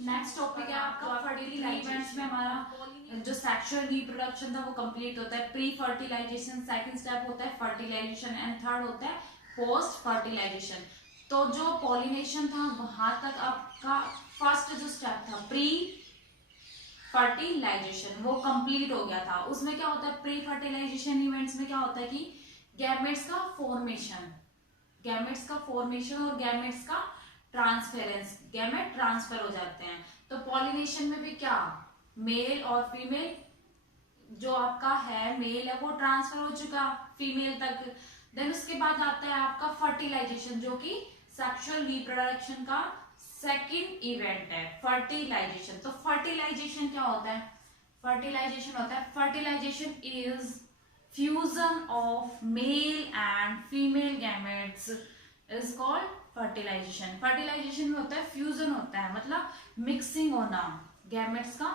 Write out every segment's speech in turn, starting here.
Next topic है आपका fertilisation events में हमारा जो सेक्सुअल रिप्रोडक्शन था वो कंप्लीट होता है। प्री फर्टिलाइजेशन सेकंड स्टेप होता है फर्टिलाइजेशन एंड थर्ड होता है पोस्ट फर्टिलाइजेशन। तो जो पॉलिनेशन था वहां तक आपका फर्स्ट जो स्टेप था प्री फर्टिलाइजेशन वो कंप्लीट हो गया था। उसमें क्या होता है प्री फर्टिलाइजेशन इवेंट्स में क्या होता है कि गैमेट्स का फॉर्मेशन, गैमेट्स का फॉर्मेशन और गैमेट्स का ट्रांसफेरेंस, गैमेट ट्रांसफर हो जाते हैं। तो पॉलिनेशन में भी क्या मेल और फीमेल जो आपका है मेल है वो ट्रांसफर हो चुका फीमेल तक। देन उसके बाद आता है आपका फर्टिलाइजेशन जो कि सेक्सुअल रिप्रोडक्शन का सेकंड इवेंट है फर्टिलाइजेशन। तो फर्टिलाइजेशन क्या होता है? फर्टिलाइजेशन होता है fertilisation is fusion of male and female gametes is called fertilisation. Fertilisation में होता है फ्यूजन होता है मतलब मिक्सिंग होना, गैमेट्स का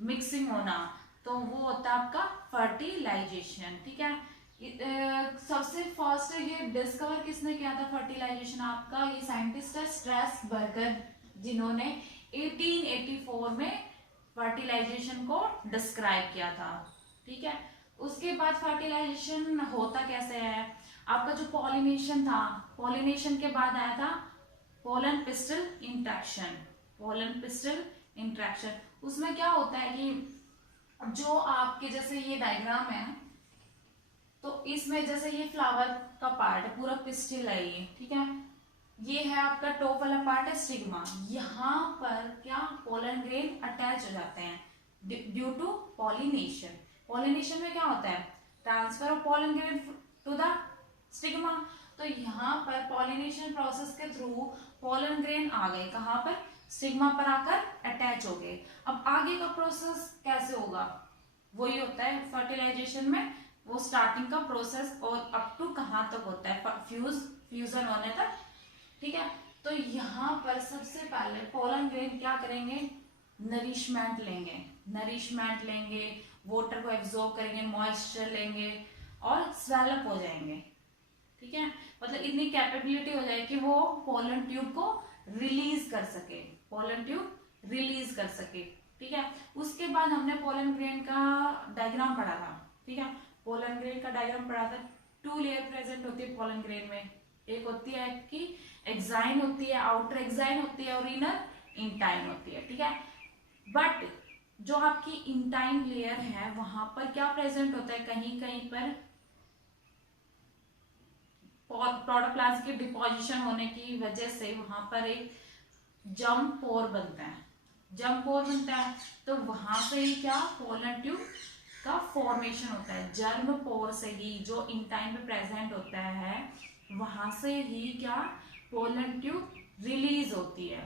मिक्सिंग होना, तो वो होता है आपका फर्टिलाइजेशन। ठीक है, सबसे फर्स्ट ये डिस्कवर किसने किया था फर्टिलाइजेशन? आपका ये साइंटिस्ट है स्ट्रैसबर्गर, जिन्होंने 1884 में फर्टिलाइजेशन को डिस्क्राइब किया था। ठीक है, उसके बाद फर्टिलाइजेशन होता कैसे है? आपका जो पॉलिनेशन था, पॉलिनेशन के बाद आया था pollen pistol interaction. Pollen pistol interaction उसमें क्या होता है कि जो आपके जैसे ये डायग्राम है तो इसमें जैसे ये फ्लावर का पार्ट है, पूरा पिस्टिल है ये। ठीक है, ये है आपका टॉप वाला पार्ट है स्टिग्मा। यहाँ पर क्या पोलन ग्रेन अटैच हो जाते हैं ड्यू टू पॉलिनेशन। पॉलिनेशन में क्या होता है? Transfer of pollen grain to the stigma. तो यहाँ पर पॉलिनेशन प्रोसेस के थ्रू पोलन ग्रेन आ गए, कहाँ पर? स्टिग्मा पर आकर अटैच हो गए। अब आगे का प्रोसेस कैसे होगा? वही होता है फर्टिलाइजेशन में, वो स्टार्टिंग का प्रोसेस और अप टू कहाँ तक होता है फ्यूजन होने तक। ठीक है, तो यहाँ पर सबसे पहले पोलन ग्रेन क्या करेंगे? नरिशमेंट लेंगे, नरिशमेंट लेंगे, वाटर को एब्जॉर्ब करेंगे, मॉइस्चर लेंगे और स्वेलअप हो जाएंगे। ठीक है, मतलब इतनी कैपेबिलिटी हो जाए कि वो पोलन ट्यूब को रिलीज कर सके, पोलन ट्यूब रिलीज कर सके। ठीक है, उसके बाद हमने पोलन ग्रेन का डायग्राम पढ़ा था। ठीक है, पोलन ग्रेन का डायग्राम पढ़ा था। 2 लेयर प्रेजेंट होती है पोलन ग्रेन में। एक होती है कि एक्साइन होती है, आउटर एक्साइन होती है और इनर इंटाइन होती है। ठीक है, बट जो आपकी इंटाइन लेयर है वहां पर क्या प्रेजेंट होता है? कहीं कहीं पर प्रोटोप्लाज्म की डिपोजिशन होने की वजह से वहां पर एक जर्म पोर बनता है, जर्म पोर बनता है। तो वहां से ही क्या पोलन ट्यूब का फॉर्मेशन होता है। जर्म पोर से ही जो इंटाइन में प्रेजेंट होता है वहां से ही क्या पोलन ट्यूब रिलीज होती है।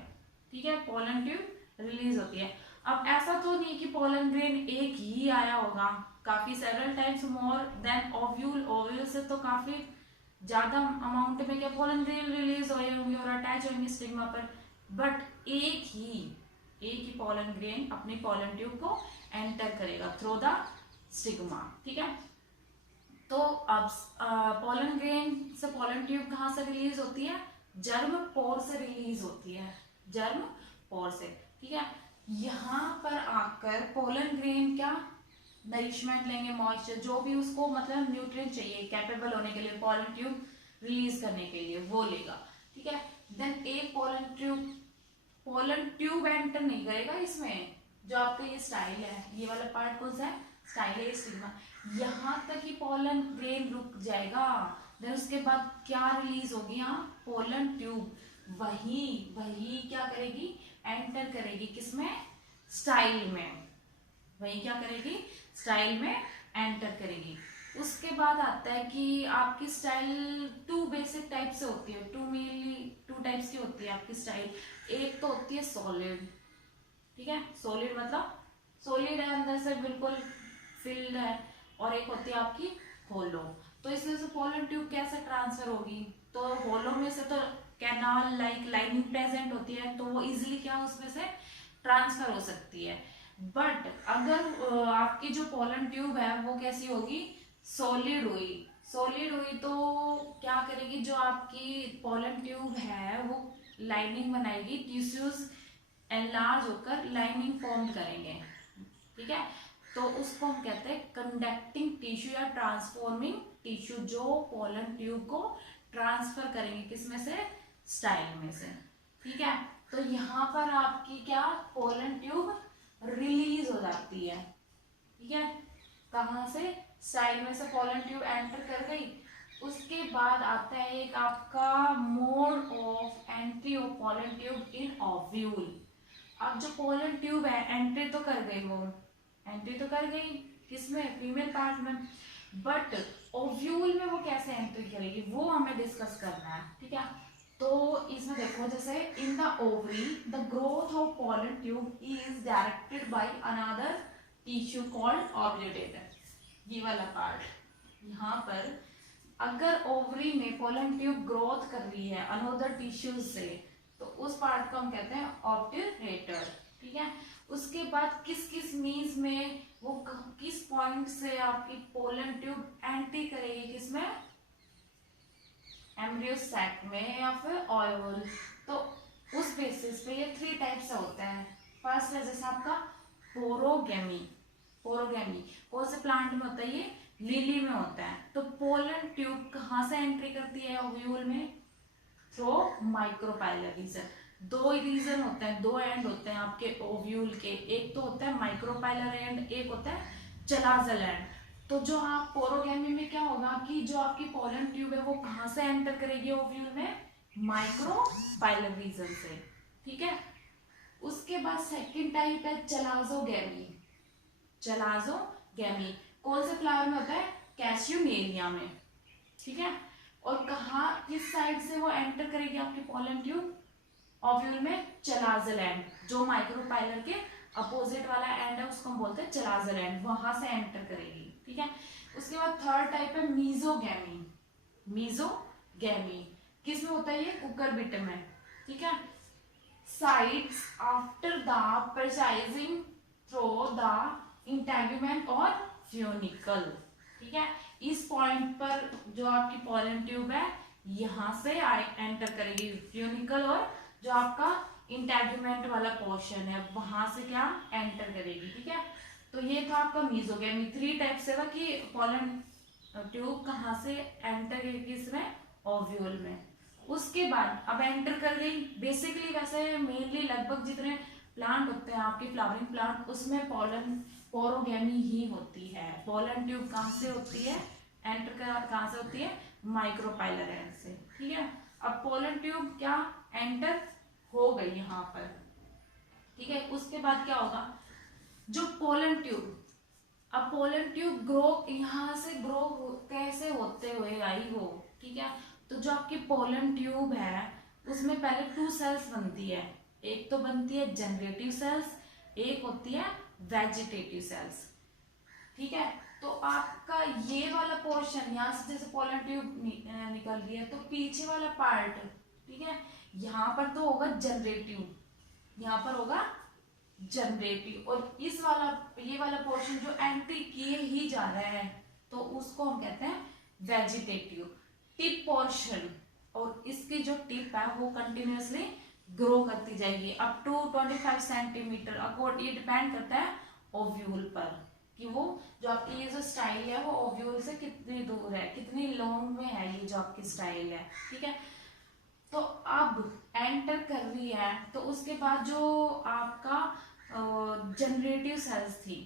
ठीक है, पोलन ट्यूब रिलीज होती है। अब ऐसा तो नहीं कि पोलन ग्रेन एक ही आया होगा, काफी several times more than ovule. Ovule से तो काफी ज्यादा अमाउंट में क्या पोलन ग्रेन रिलीज हुए होंगे और अटैच होंगे स्टिग्मा पर। बट एक ही पोलन ग्रेन अपनी पोलन ट्यूब को एंटर करेगा थ्रू द स्टिग्मा। ठीक है, तो अब पोलन ग्रेन से पोलन ट्यूब कहाँ से रिलीज होती है? जर्म पोर से रिलीज होती है, जर्म पोर से। ठीक है, यहाँ पर आकर पोलन ग्रेन क्या नरिशमेंट लेंगे, मॉइस्चर जो भी उसको मतलब न्यूट्रिएंट चाहिए कैपेबल होने के लिए पोलन ट्यूब रिलीज करने के लिए वो लेगा। ठीक है, देन एक पोलन ट्यूब एंटर नहीं करेगा इसमें। जो आपका ये स्टाइल है, ये वाला पार्ट कौन सा है? स्टाइल है स्टिग्मा। यहाँ तक ही पोलन ग्रेन रुक जाएगा। देन उसके बाद क्या रिलीज होगी? यहाँ पोलन ट्यूब वही वही क्या करेगी? एंटर करेगी किसमें? स्टाइल में। वही क्या करेगी? स्टाइल में एंटर करेगी। उसके बाद आता है कि आपकी स्टाइल 2 बेसिक टाइप से होती है, 2 टाइप्स की होती है आपकी स्टाइल। एक तो होती है सॉलिड। ठीक है, सॉलिड मतलब सॉलिड है, अंदर से बिल्कुल फिल्ड है। और एक होती है आपकी होलो। तो इसमें से पोलन ट्यूब कैसे ट्रांसफर होगी? तो होलो में से तो कैनाल लाइक लाइनिंग प्रेजेंट होती है, तो वो इजीली क्या उसमें से ट्रांसफर हो सकती है। बट अगर आपकी जो पोलन ट्यूब है वो कैसी होगी? सॉलिड हुई। सॉलिड हुई तो क्या करेगी? जो आपकी पोलन ट्यूब है वो लाइनिंग बनाएगी टिश्यूज एनलार्ज होकर लाइनिंग फॉर्म करेंगे, ठीक है। तो उसको हम कहते हैं कंडक्टिंग टिश्यू या ट्रांसफॉर्मिंग टिश्यू, जो पोलन ट्यूब को ट्रांसफर करेंगे किसमें से, स्टाइल में से, ठीक है। तो यहाँ पर आपकी क्या पोलन ट्यूब रिलीज हो जाती है, ठीक है। कहाँ से, स्टाइल में से पोलन ट्यूब एंटर कर गई। उसके बाद आता है एक आपका mode of entry of pollen tube in ovule. अब जो पोलन ट्यूब है एंट्री तो कर गई, वो एंट्री तो कर गई किसमें, फीमेल पार्ट में, बट ओव्यूल में वो कैसे एंट्री करेगी वो हमें डिस्कस करना है, ठीक है। तो इसमें देखो, जैसे in the ovary the growth of pollen tube is directed by another tissue called ovulator. ये वाला पार्ट यहाँ पर, अगर ओवरी में पोलन ट्यूब ग्रोथ कर रही है अनदर टिश्यूज से, तो उस पार्ट को हम कहते हैं ओव्यूलेटर, ठीक है। उसके बाद किस किस मीन्स में वो किस पॉइंट से आपकी पोलन ट्यूब एंट्री करेगी, किसमें, एम्ब्रियो सैक में या फिर ओवल। तो उस बेसिस पे ये 3 टाइप से होता है। फर्स्ट है जैसे आपका पोरोगेमी। पोरोगेमी कौन से प्लांट में होता है, ये लिली में होता है। तो पोलन ट्यूब कहाँ से एंट्री करती है ओव्यूल में, थ्रू माइक्रोपाइलर रीजन। 2 रीजन होते हैं, 2 एंड होते हैं आपके ओव्यूल के, एक तो होता है माइक्रोपाइलर एंड, एक होता है चलाजल एंड। तो जो आप पोरोगेमी में क्या होगा कि जो आपकी पोलन ट्यूब है वो कहाँ से एंटर करेगी ओव्यूल में, माइक्रोपाइलर रीजन से, ठीक है। उसके बाद सेकंड टाइप है चलाजोगेमी। चलाजोगेमी कौन से फ्लावर में होता है, कैसियोमेरिया में, ठीक है। और कहा किस साइड से वो एंटर करेगी आपकी पोलन ट्यूब ओव्यूल में, चलाजल एंड, जो माइक्रोपाइलर के अपोजिट वाला एंड है उसको हम बोलते हैं चलाजल एंड, वहां से एंटर करेगी, ठीक है। उसके बाद थर्ड टाइप है मीजोगेमी। मीजोगेमी किस में होता है, ये कुकुरबिट में, ठीक है। Sides after the piercing through the integument और फ्यूनिकल, ठीक है। इस पॉइंट पर जो आपकी पोलन ट्यूब है यहां से एंटर करेगी फ्यूनिकल, और जो आपका इंटेगुमेंट वाला पोर्शन है वहां से क्या एंटर करेगी, ठीक है। तो ये था आपका मीजोगेमी। 3 टाइप से था कि पोलन ट्यूब कहाँ से एंटर करेगी, इसमें ओव्यूल में। उसके बाद अब एंटर कर गई, बेसिकली वैसे मेनली लगभग जितने प्लांट होते हैं आपके फ्लावरिंग प्लांट, उसमें पोरोगेमी ही होती है। पोलन ट्यूब कहाँ से होती है एंटर, कहाँ से होती है, माइक्रोपाइलर एंड से, ठीक है। अब पोलन ट्यूब क्या एंटर हो गई यहाँ पर, ठीक है। उसके बाद क्या होगा, जो पोलन ट्यूब, अब पोलन ट्यूब ग्रो यहाँ से ग्रो कैसे होते हुए आई हो, ठीक है। तो जो आपकी पोलन ट्यूब है उसमें पहले 2 सेल्स बनती है, एक तो बनती है जनरेटिव सेल्स, एक होती है वेजिटेटिव सेल्स, ठीक है। तो आपका ये वाला पोर्शन यहाँ से जैसे पोलन ट्यूब निकल रही है, तो पीछे वाला पार्ट, ठीक है, यहाँ पर तो होगा जनरेटिव, यहाँ पर होगा जनरेटिव, और इस वाला ये वाला पोर्शन जो एंट्री किए ही जा रहा है तो उसको हम कहते हैं वेजिटेटिव। टिप पोर्शन, और इसकी जो टिप है वो कंटिन्यूअसली ग्रो करती जाएगी अप टू 25 सेंटीमीटर। अकॉर्ड ये डिपेंड करता है ओव्यूल पर कि वो जो आपकी ये जो स्टाइल है वो ओव्यूल से कितनी दूर है, कितनी लॉन्ग में है ये जो आपकी स्टाइल है, ठीक है। तो अब एंटर कर रही है, तो उसके बाद जो आपका जनरेटिव सेल्स थी,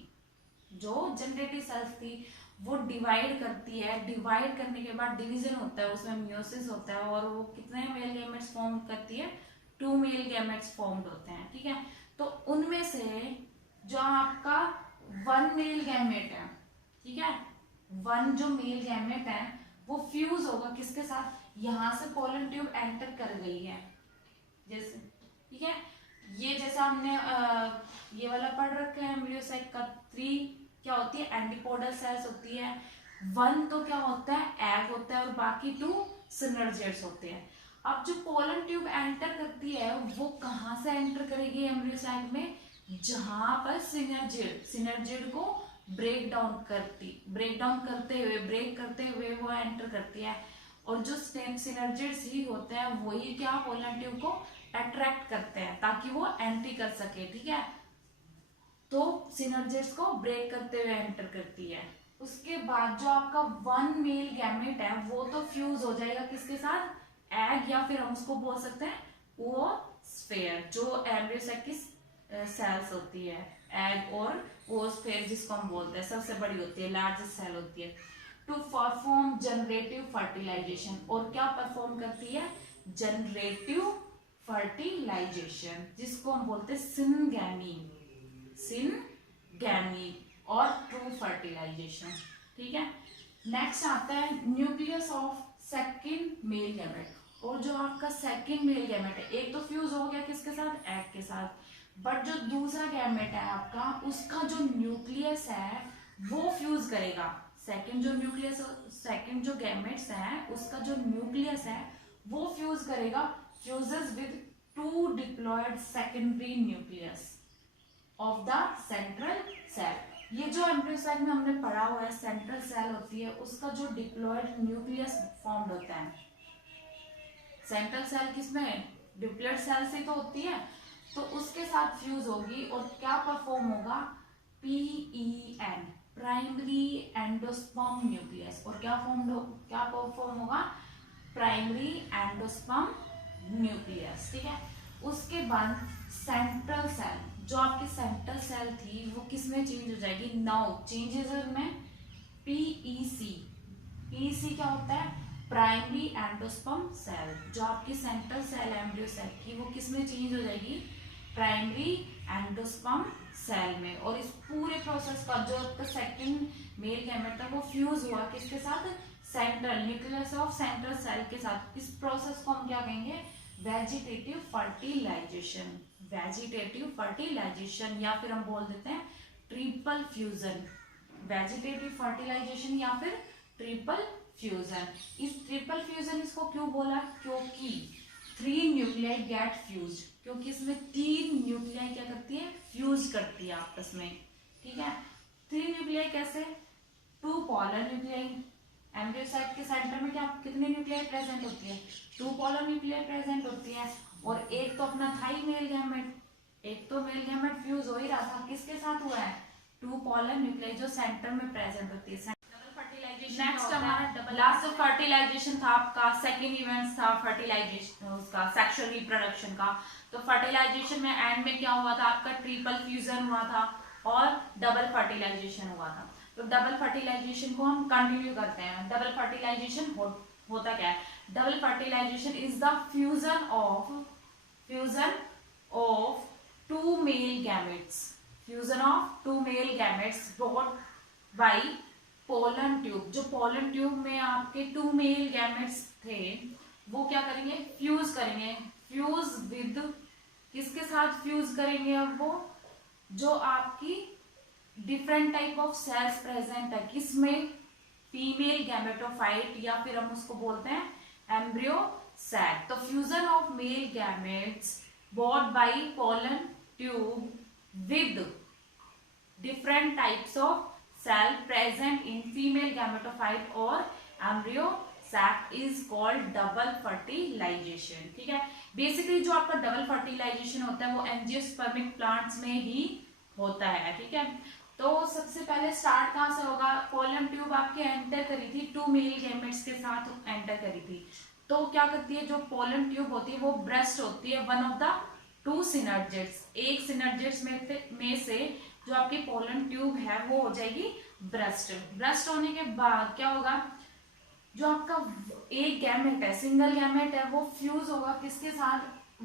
जो जनरेटिव सेल्स थी वो डिवाइड करती है। डिवाइड करने के बाद डिवीजन होता है, उसमें मियोसिस होता है, और वो कितने मेल गैमेट्स फॉर्म करती है, 2 मेल गैमेट्स फॉर्म्ड होते हैं, ठीक है। तो उनमें से जो आपका 1 मेल गैमेट है, ठीक है, 1 जो मेल गैमेट है वो फ्यूज होगा किसके साथ, यहां से पोलन ट्यूब एंटर कर गई है जैसे, ठीक है। ये जैसा हमने ये वाला पढ़ रखा है एम्ब्रियोसाइट का, 3 क्या होती है, एंटीपोडल सेल्स होती है, 1 तो क्या होता है, एग होता है, और बाकी 2 सिनर्जिड्स होते हैं। अब जो पोलन ट्यूब एंटर करती है वो कहाँ से एंटर करेगी एम्ब्रियोसाइट में, जहां पर सिनर्जिड को ब्रेक डाउन करते हुए वो एंटर करती है, और जो सिनर्जिड्स ही होते हैं वही क्या पोलन ट्यूब को अट्रैक्ट करते हैं ताकि वो एंट्री कर सके, ठीक है। तो सिनर्जिड्स को ब्रेक करते हुए एंटर करती है। उसके बाद जो आपका वन मेल गैमेट है वो तो फ्यूज हो जाएगा किसके साथ, एग, या फिर हम उसको बोल सकते हैं वो स्फेयर, जो एम्ब्रियो की सेल्स होती है, एग और वो स्फेयर जिसको हम बोलते हैं सबसे बड़ी होती है, लार्जेस्ट सेल होती है। टू परफॉर्म जनरेटिव फर्टिलाइजेशन, और क्या परफॉर्म करती है, जनरेटिव फर्टिलाइजेशन, जिसको हम बोलते हैं सिनगैमी, सिनगैमी और ट्रू फर्टिलाइजेशन, ठीक है। नेक्स्ट आता है nucleus of second male gamete, और जो आपका सेकंड मेल गैमेट है, एक तो फ्यूज हो गया किसके साथ, एग के साथ, बट जो दूसरा गैमेट है आपका उसका जो न्यूक्लियस है वो फ्यूज करेगा। सेकंड जो गैमेट्स है उसका जो न्यूक्लियस है वो फ्यूज करेगा, fuses with two diploid secondary nucleus of the central cell. ये जो एम्ब्रियोसाइट में हमने पढ़ा हुआ है सेंट्रल सेल होती है, उसका जो डिप्लॉयड न्यूक्लियस फॉर्म्ड होता है, सेंट्रल सेल किसमें, डिप्लॉयड सेल से तो होती है, तो उसके साथ फ्यूज होगी और क्या परफॉर्म होगा, PEN, प्राइमरी एंडोस्पर्म न्यूक्लियस, और क्या परफॉर्म होगा, प्राइमरी एंडोस्पर्म न्यूक्लियस, ठीक है। उसके बाद सेंट्रल सेल, जो आपकी सेंट्रल सेल थी वो किस में चेंज हो जाएगी, नाउ चेंजेस में PEC क्या होता है, प्राइमरी एंडोस्पर्म सेल, जो आपकी सेंट्रल सेल एम्ब्रियो सेल की वो किस में चेंज हो जाएगी, प्राइमरी एंडोस्पर्म सेल में। और इस पूरे प्रोसेस का जो सेकंड मेल गैमेट था वो फ्यूज हुआ किसके साथ, central nucleus of central cell के साथ। इस प्रोसेस को हम क्या कहेंगे, वेजिटेटिव फर्टिलाइजेशन, वेजिटेटिव फर्टिलाइजेशन, या फिर हम बोल देते हैं ट्रिपल फ्यूजन, वेजिटेटिव फर्टिलाइजेशन या फिर ट्रिपल फ्यूजन। इस ट्रिपल फ्यूजन इसको क्यों बोला, क्योंकि 3 न्यूक्लियाई गेट फ्यूज, क्योंकि इसमें 3 न्यूक्लियाई क्या करती है, फ्यूज करती है आपस में, ठीक है। 3 न्यूक्लियाई कैसे, 2 पोलर न्यूक्लियाई, एम्ब्रियोसाइट के सेंटर में क्या कितने न्यूक्लियाई प्रेजेंट होती है, 2 पोलर न्यूक्लियाई प्रेजेंट होती है, और एक तो अपना था ही मेल गैमेट, एक तो मेल गैमेट फ्यूज हो ही रहा था, किसके साथ हुआ है, 2 पोलर न्यूक्लियाई जो सेंटर में प्रेजेंट होती है। नेक्स्ट हमारा लास्ट फर्टिलाइजेशन था आपका, सेकेंड इवेंट था फर्टिलाइजेशन उसका सेक्सुअल रिप्रोडक्शन का। तो फर्टिलाइजेशन में एंड में क्या हुआ था आपका, ट्रिपल फ्यूजन हुआ था और डबल फर्टिलाइजेशन हुआ था। तो डबल फर्टिलाइजेशन को हम कंटिन्यू करते हैं। डबल फर्टिलाइजेशन होता क्या है, double fertilisation is the fusion of 2 male gametes, fusion of 2 male gametes brought by pollen tube. जो पोलन ट्यूब में आपके 2 मेल गैमेट्स थे वो क्या करेंगे, फ्यूज करेंगे, फ्यूज विद किसके साथ फ्यूज करेंगे, अब वो जो आपकी different type of cells present है किसमें, फीमेल गैमेटोफाइट, या फिर हम उसको बोलते हैं एम्ब्रियो सैक। तो fusion of male gametes both by pollen tube with different types of cell present in female gametophyte और embryo sac is called double fertilization, ठीक है। बेसिकली जो आपका डबल फर्टिलाइजेशन होता है वो एंजियोस्पर्मिक प्लांट्स में ही होता है, ठीक है। तो सबसे पहले स्टार्ट कहाँ से होगा, पोलन ट्यूब आपके एंटर करी थी, 2 मेल गैमेट्स के साथ एंटर करी थी। तो क्या करती है, जो पोलन ट्यूब होती है वो ब्रेस्ट होती है, वन ऑफ द 2 सिनर्जिड्स, एक सिनर्जिड्स में से जो आपकी पोलन ट्यूब है वो हो जाएगी ब्रेस्ट। ब्रेस्ट होने के बाद क्या होगा, जो आपका एक गैमेट है, सिंगल गैमेट है, वो फ्यूज होगा किसके साथ,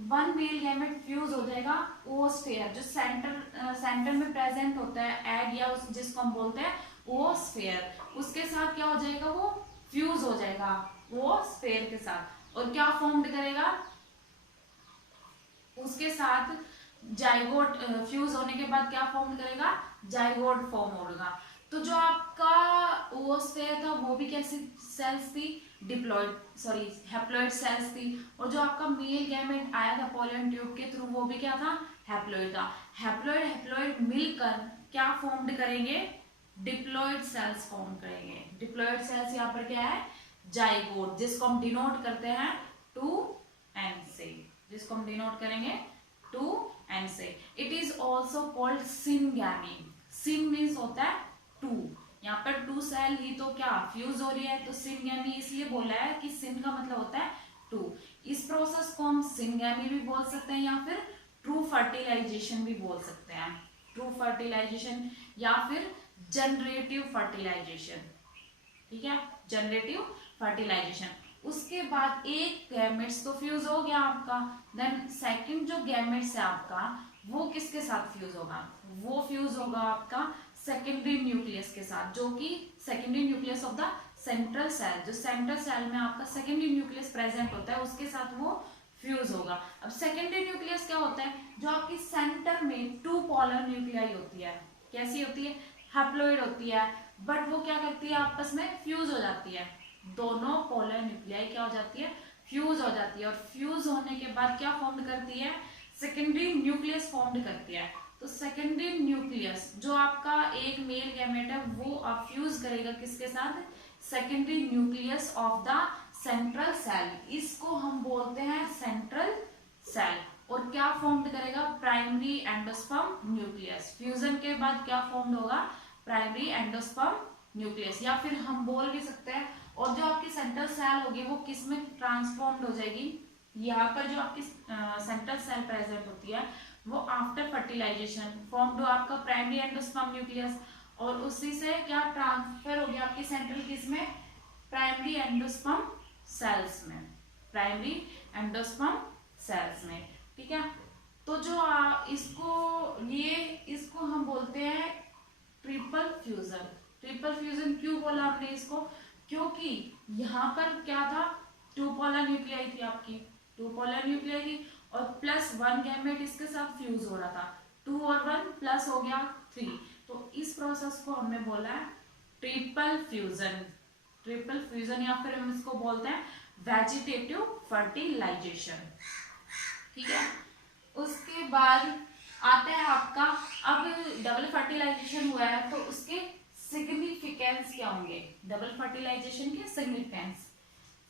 1 मेल गैमेट फ्यूज हो जाएगा ओस्फेयर, जो सेंटर में प्रेजेंट होता है एग, या जिसको हम बोलते हैं ओस्फेयर, उसके साथ क्या हो जाएगा, वो फ्यूज हो जाएगा ओस्फेयर के साथ, और क्या फॉर्म करेगा, उसके साथ जाइगोट, फ्यूज होने के बाद क्या फॉर्म करेगा, जाइगोट फॉर्म होगा। तो जो आपका ओस्फेयर था वो भी कैसी सेल्स थी, हैप्लॉइड सेल्स थी, और जो आपका मेल गैमेट आया था पोलन ट्यूब के थ्रू वो भी क्या था, हैप्लॉइड था। हैप्लॉइड मिलकर क्या फॉर्म करेंगे, डिप्लॉइड सेल्स फॉर्म करेंगे। डिप्लॉइड सेल्स यहाँ पर क्या है, जाइगोट, जिसको हम डिनोट करते हैं 2n से, जिसको हम डिनोट करेंगे 2n से। It is also called syngamy. Syn means होता है 2, यहाँ पर 2 सेल ही तो क्या फ्यूज हो रही है, तो सिनगैमी इसलिए बोला है कि सिन का मतलब होता है 2। इस प्रोसेस को हम सिनगैमी भी बोल सकते हैं या फिर ट्रू फर्टिलाइजेशन भी बोल सकते हैं। ट्रू फर्टिलाइजेशन या फिर जनरेटिव फर्टिलाइजेशन, ठीक है, जनरेटिव फर्टिलाइजेशन। उसके बाद एक गैमेट्स तो फ्यूज हो गया आपका, देन सेकंड जो गैमेट्स है आपका वो किसके साथ फ्यूज होगा, वो फ्यूज होगा आपका सेकेंडरी न्यूक्लियस के साथ, जो कि secondary nucleus of the central cell, जो सेंट्रल सेल में आपका सेकेंडरी न्यूक्लियस प्रेजेंट होता है उसके साथ वो फ्यूज होगा। अब सेकेंडरी न्यूक्लियस क्या होता है, जो आपकी सेंटर में 2 पोलर न्यूक्लियाई होती है, कैसी होती है, हैप्लोइड होती है, बट वो क्या करती है आपस में फ्यूज हो जाती है, दोनों पोलर न्यूक्लियाई क्या हो जाती है, फ्यूज हो जाती है, और फ्यूज होने के बाद क्या फॉर्म करती है, सेकेंडरी न्यूक्लियस फॉर्म करती है। तो सेकेंडरी न्यूक्लियस जो आपका एक मेल गैमेट है वो अब फ्यूज करेगा किसके साथ, secondary nucleus of the central cell, इसको हम बोलते हैं सेंट्रल सेल, और क्या फॉर्म करेगा, प्राइमरी एंडोस्पर्म न्यूक्लियस। फ्यूजन के बाद क्या फॉर्म होगा, प्राइमरी एंडोस्पर्म न्यूक्लियस, या फिर हम बोल भी सकते हैं, और जो आपकी सेंट्रल सेल होगी वो किस में ट्रांसफॉर्म्ड हो जाएगी, यहाँ पर जो आपकी सेंट्रल सेल प्रेजेंट होती है वो आफ्टर फर्टिलाइजेशन फॉर्म टू आपका प्राइमरी एंडोस्पर्म न्यूक्लियस, और उसी से क्या ट्रांसफर हो गया आपकी सेंट्रल किस में, प्राइमरी एंडोस्पर्म सेल्स में, प्राइमरी एंडोस्पर्म सेल्स में, ठीक है। तो जो इसको हम बोलते हैं ट्रिपल फ्यूजन। ट्रिपल फ्यूजन क्यों बोला आपने इसको, क्योंकि यहाँ पर क्या था, 2 पोलर न्यूक्लियाई थी आपकी, 2 पोलर न्यूक्लियाई थी, और प्लस 1 गैमेट इसके साथ फ्यूज हो रहा था, 2 और 1 प्लस हो गया 3, तो इस प्रोसेस को हमने बोला है ट्रिपल फ्यूजन। ट्रिपल फ्यूजन या फिर हम इसको बोलते हैं वेजिटेटिव फर्टिलाइजेशन, ठीक है। उसके बाद आता है आपका, अब डबल फर्टिलाइजेशन हुआ है तो उसके सिग्निफिकेंस क्या होंगे, डबल फर्टिलाइजेशन के सिग्निफिकेंस।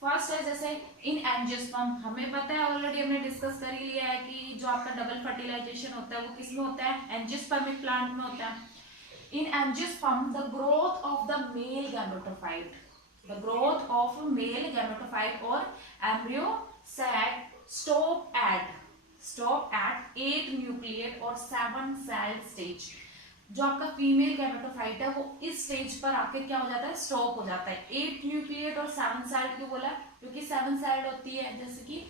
फर्स्ट है जैसे इन एंजियोस्पर्म, हमें पता है ऑलरेडी हमने डिस्कस कर ही लिया है कि जो आपका डबल फर्टिलाइजेशन होता है वो किस में होता है, एंजियोस्पर्मिक प्लांट में होता है। In angiosperm the growth of the male gametophyte, the growth of male gametophyte और embryo sac stop at 8 nucleate और 7 सेल स्टेज। जो आपका फीमेल गैमेटोफाइट है वो इस स्टेज पर आके क्या हो जाता है, स्टॉप हो जाता है। 8 न्यूक्लिएट और 7 सेल क्यों बोला, क्योंकि 7 सेल होती है, जैसे कि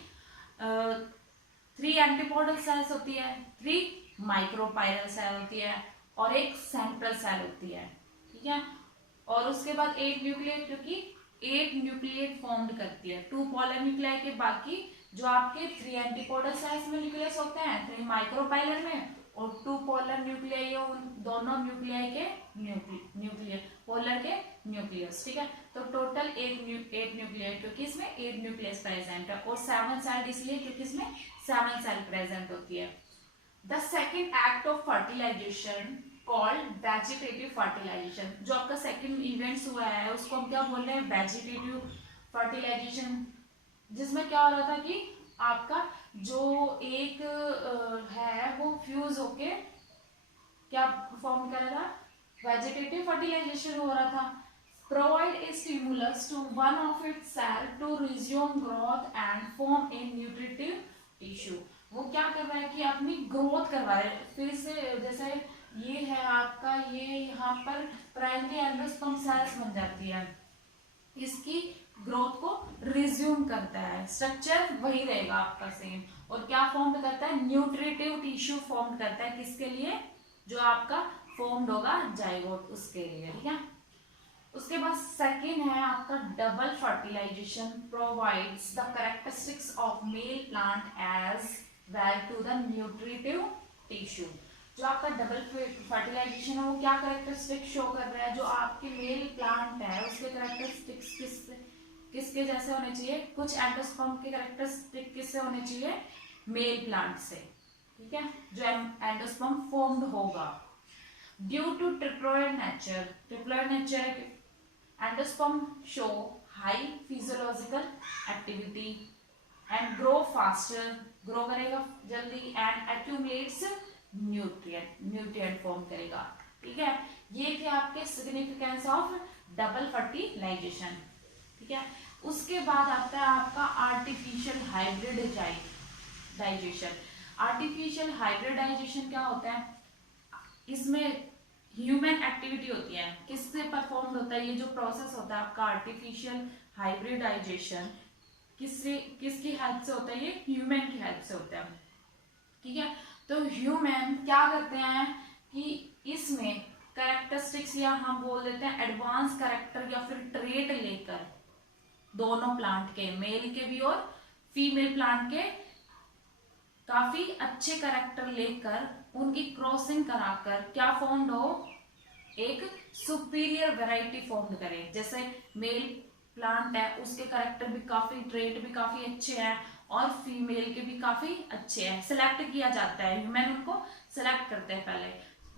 3 एंटीपोडल सेल्स होती है, 3 माइक्रोपाइरल सेल होती है और एक सेंट्रल सेल होती है, ठीक है। और उसके बाद 8 न्यूक्लिएट, क्योंकि 8 न्यूक्लिएट फॉर्म्ड करती है, 2 पोलर न्यूक्लियाई के बाकी जो आपके 3 एंटीपोडल सेल्स में न्यूक्लियस होते हैं, 3 माइक्रोपाइलर में, और 2 पोलर न्यूक्लियाई, उन दोनों न्यूक्लियाई के न्यूक्लियर पोलर के न्यूक्लियस, ठीक है। तो टोटल 8 न्यूक्लियर, क्योंकि इसमें 8 न्यूक्लियस प्रेजेंट है, और 7 सेल इसलिए क्योंकि इसमें 7 सेल प्रेजेंट होती है। The second act of fertilisation called vegetative fertilisation, जो आपका सेकेंड इवेंट्स हुआ है उसको हम क्या बोल रहे हैं, वेजिटेटिव फर्टिलाइजेशन, जिसमें क्या हो रहा था कि आपका जो एक है वो फ्यूज होके क्या फॉर्म कर रहा था, वेजिटेटिव फर्टिलाइजेशन हो रहा था। Provide a stimulus to one of its cell to resume growth and form a nutritive tissue. वो क्या कर रहा है कि अपनी ग्रोथ करवा रहा है फिर से, जैसे ये है आपका, ये यहाँ पर प्राइमरी एंडोस्पर्म सेल्स बन जाती है, इसकी ग्रोथ को रिज्यूम करता है, स्ट्रक्चर वही रहेगा आपका सेम, और क्या फॉर्म करता है, न्यूट्रिटिव टिश्यू फॉर्म करता है, किसके लिए, जो आपका फॉर्म्ड होगा जाइगोट उसके लिए, ठीक है। उसके बाद सेकेंड है आपका double fertilisation provides the characteristics of male plant as well to the nutritive tissue. जो आपका डबल फर्टिलाइजेशन है वो क्या कैरेक्टरिस्टिक शो कर रहा है, जो आपके मेल प्लांट है उसके कैरेक्टरिस्टिक्स किसके जैसे होने चाहिए, कुछ एंडोस्पर्म के कैरेक्टरिस्टिक किससे होने चाहिए, मेल प्लांट से, ठीक है, जो एंडोस्पर्म फॉर्म्ड होगा। Due to triploid nature endosperm show high physiological activity and grow faster grow करेगा जल्दी एंड एक्यूमुलेट्स न्यूट्रिएंट फॉर्म करेगा। ठीक है, ये थे आपके सिग्निफिकेंस ऑफ डबल फर्टिलाइजेशन। ठीक है, उसके बाद आता है आपका आर्टिफिशियल हाइब्रिडाइजेशन। आर्टिफिशियल हाइब्रिडाइजेशन क्या होता है, इसमें ह्यूमन एक्टिविटी होती है, किससे परफॉर्म होता है ये जो प्रोसेस होता है आपका आर्टिफिशियल हाइब्रिडाइजेशन, किसकी हेल्प से होता है, ये ह्यूमन की हेल्प से होता है। ठीक है, तो ह्यूमन क्या करते हैं कि इसमें कैरेक्टरिस्टिक्स या हम बोल देते हैं एडवांस कैरेक्टर या फिर ट्रेट लेकर दोनों प्लांट के, मेल के भी और फीमेल प्लांट के काफी अच्छे कैरेक्टर लेकर उनकी क्रॉसिंग कराकर क्या फॉर्म हो, एक सुपीरियर वैरायटी फॉर्म करे। जैसे मेल प्लांट है उसके कैरेक्टर भी काफी, ट्रेट भी काफी अच्छे हैं और फीमेल के भी काफी अच्छे हैं। सिलेक्ट किया जाता है, ह्यूमन उनको सिलेक्ट करते हैं पहले,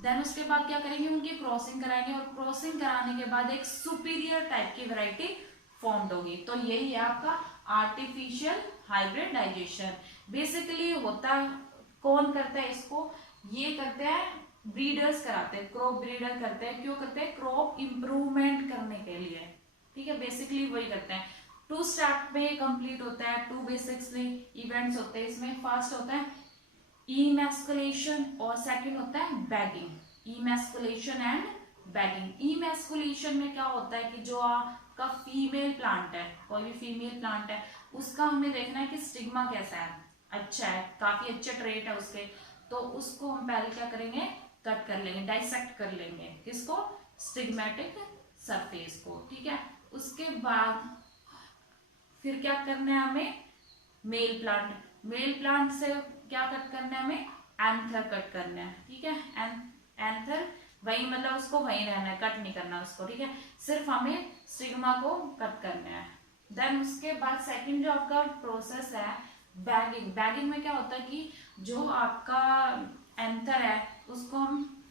देन उसके बाद क्या करेंगे, उनकी क्रॉसिंग कराएंगे और क्रॉसिंग कराने के बाद एक सुपीरियर टाइप की वैरायटी फॉर्म्ड होगी। तो यही है आपका आर्टिफिशियल हाइब्रिडाइजेशन। बेसिकली होता कौन करता है इसको, ये करते हैं ब्रीडर्स कराते हैं, क्रॉप ब्रीडर करते हैं। क्यों करते हैं, क्रॉप इंप्रूवमेंट करने के लिए। ठीक है, बेसिकली वही करते हैं। 2 स्टेप में कंप्लीट होता है, 2 बेसिक्सली इवेंट्स होते हैं इसमें। फर्स्ट होता है इमैस्कुलेशन और सेकंड होता है bagging. Emasculation and bagging. Emasculation में क्या होता है कि जो आपका फीमेल प्लांट है, कोई भी फीमेल प्लांट है, उसका हमें देखना है कि स्टिग्मा कैसा है, अच्छा है, काफी अच्छे ट्रेट है उसके, तो उसको हम पहले क्या करेंगे, कट कर लेंगे, डाइसेक्ट कर लेंगे, किसको, स्टिग्मेटिक सरफेस को। ठीक है, उसके बाद फिर क्या करना है हमें, मेल प्लांट से क्या कट करना है हमें, एंथर कट करना है। ठीक है, एंथर वही, मतलब उसको वही रहना है, कट नहीं करना उसको। ठीक है, सिर्फ हमें स्टिग्मा को कट करना है। देन उसके बाद सेकंड जो आपका प्रोसेस है बैगिंग। बैगिंग में क्या होता है कि जो आपका एंथर है उसको हम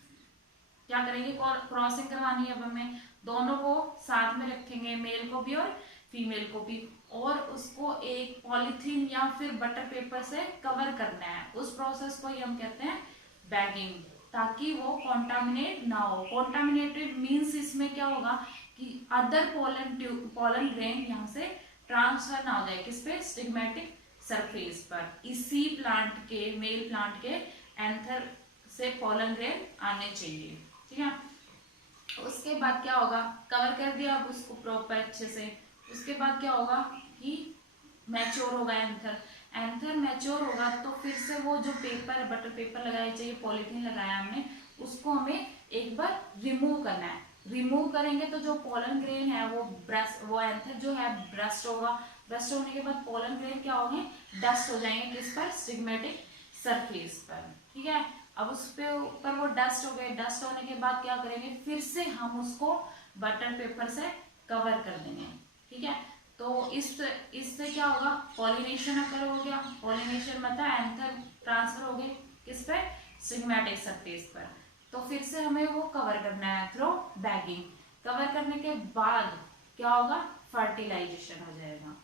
क्या करेंगे, क्रॉसिंग करवानी है अब हमें, दोनों को साथ में रखेंगे, मेल को भी और फीमेल को भी, और उसको एक पॉलीथीन या फिर बटर पेपर से कवर करना है। उस प्रोसेस को ही हम कहते हैं बैगिंग, ताकि वो कॉन्टामिनेट ना हो। कॉन्टामिनेटेड मीन्स इसमें क्या होगा कि अदर पोलन ग्रेन यहाँ से ट्रांसफर ना हो जाए, किस पे, स्टिग्मेटिक सरफेस पर। इसी प्लांट के, मेल प्लांट के एंथर से पोलन ग्रेन आने चाहिए। ठीक है, उसके बाद क्या होगा, कवर कर दिया अब उसको प्रॉपर अच्छे से। उसके बाद क्या होगा कि मैच्योर होगा एंथर मैच्योर होगा, तो फिर से वो जो पेपर, बटर पेपर लगाया चाहिए, पॉलीथीन लगाया हमने, उसको हमें एक बार रिमूव करना है। रिमूव करेंगे तो जो पोलन ग्रेन है वो एंथर जो है ब्रस्ट होगा। ब्रस्ट होने के बाद पोलन ग्रेन क्या होंगे, डस्ट हो जाएंगे, किस पर, स्टिग्मेटिक सरफेस पर। ठीक है, अब उस पे ऊपर वो डस्ट हो गए, डस्ट होने के बाद क्या करेंगे, फिर से हम उसको बटर पेपर से कवर कर देंगे। ठीक है, तो इससे क्या होगा, पॉलिनेशन अकर हो गया, पॉलिनेशन मतलब एंथर ट्रांसफर हो गए, किस पे, स्टिग्मेटिक सरफेस पर। तो फिर से हमें वो कवर करना है थ्रू बैगिंग। कवर करने के बाद क्या होगा, फर्टिलाइजेशन हो जाएगा।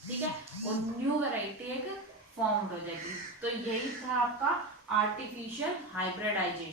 ठीक है, और न्यू वैरायटी एक फॉर्म हो जाएगी। तो यही था आपका आर्टिफिशियल हाइब्रिडाइजेशन।